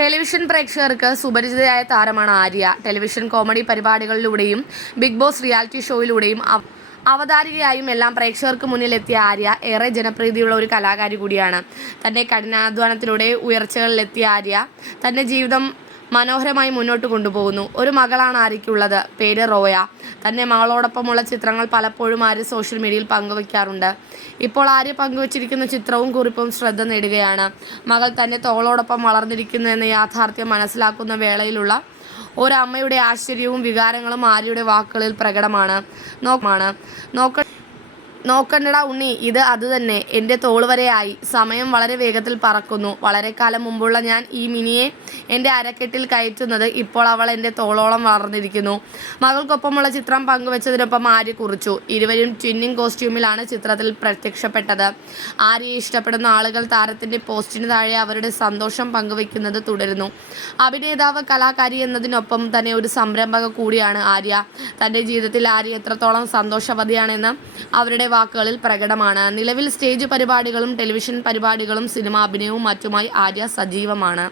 Television പ്രേക്ഷകർക്ക് സുപരിചിതയായ താരമാണ് ആര്യ. ടെലിവിഷൻ കോമഡി പരിപാടികളിലൂടെയും ബിഗ് ബോസ് റിയാലിറ്റി ഷോയിലൂടെയും അവ- അവതാരികയായും എല്ലാം പ്രേക്ഷകർക്ക് മുന്നിലെത്തിയ ആര്യ ഏറെ ജനപ്രീതിയുള്ള ഒരു കലാകാരി കൂടിയാണ്. തന്റെ കഠിനാധ്വാനത്തിലൂടെ ഉയർച്ചകളിലെത്തിയ ആര്യ തന്റെ ജീവിതം മനോഹരമായി മുന്നോട്ട് കൊണ്ടുപോകുന്നു. ഒരു മകളാണ് ആര്യയ്ക്കുള്ളത്. പേര് റോയ. തന്റെ മകളോടൊപ്പമുള്ള ചിത്രങ്ങൾ പലപ്പോഴും ആര്യ സോഷ്യൽ മീഡിയയിൽ പങ്കുവയ്ക്കാറുണ്ട് ഇപ്പോൾ ആര്യ പങ്കുവച്ചിരിക്കുന്ന ചിത്രവും കുറിപ്പും ശ്രദ്ധ നേടുകയാണ്. മകൾ തന്നെ തോളോടൊപ്പം വളർന്നിരിക്കുന്നു എന്ന യാഥാർത്ഥ്യം മനസ്സിലാക്കുന്ന വേളയിലുള്ള ഒരമ്മയുടെ ആശ്ചര്യവും വികാരങ്ങളും ആര്യയുടെ വാക്കുകളിൽ പ്രകടമാണ്. നോക്കമാണ് നോക്ക. നോക്കണ്ടടാ ഉണ്ണി ഇത് അത് തന്നെ. എന്റെ തോൾ വരെയായി സമയം വളരെ വേഗത്തിൽ പറക്കുന്നു. വളരെ കാലം മുമ്പുള്ള ഞാൻ ഈ മിനിയെ എന്റെ അരക്കെട്ടിൽ കയറ്റുന്നത് ഇപ്പോൾ അവൾ എന്റെ തോളോളം വളർന്നിരിക്കുന്നു. മകൾക്കൊപ്പമുള്ള ചിത്രം പങ്കുവച്ചതിനൊപ്പം ആര്യ കുറിച്ചു. ഇരുവരും ട്വിന്നിങ് കോസ്റ്റ്യൂമിലാണ് ചിത്രത്തിൽ പ്രത്യക്ഷപ്പെട്ടത്. ആര്യയെ ഇഷ്ടപ്പെടുന്ന ആളുകൾ താരത്തിന്റെ പോസ്റ്റിന് താഴെ അവരുടെ സന്തോഷം പങ്കുവയ്ക്കുന്നത് തുടരുന്നു. അഭിനേതാവ് കലാകാരി എന്നതിനൊപ്പം തന്നെ ഒരു സംരംഭക കൂടിയാണ് ആര്യ. തന്റെ ജീവിതത്തിൽ ആര്യ എത്രത്തോളം സന്തോഷവതിയാണെന്ന് അവരുടെ വാക്കുകളിൽ പ്രകടമാണ്. നിലവിൽ സ്റ്റേജ് പരിപാടികളും ടെലിവിഷൻ പരിപാടികളും സിനിമാ അഭിനയവും മറ്റുമായി ആര്യ സജീവമാണ്.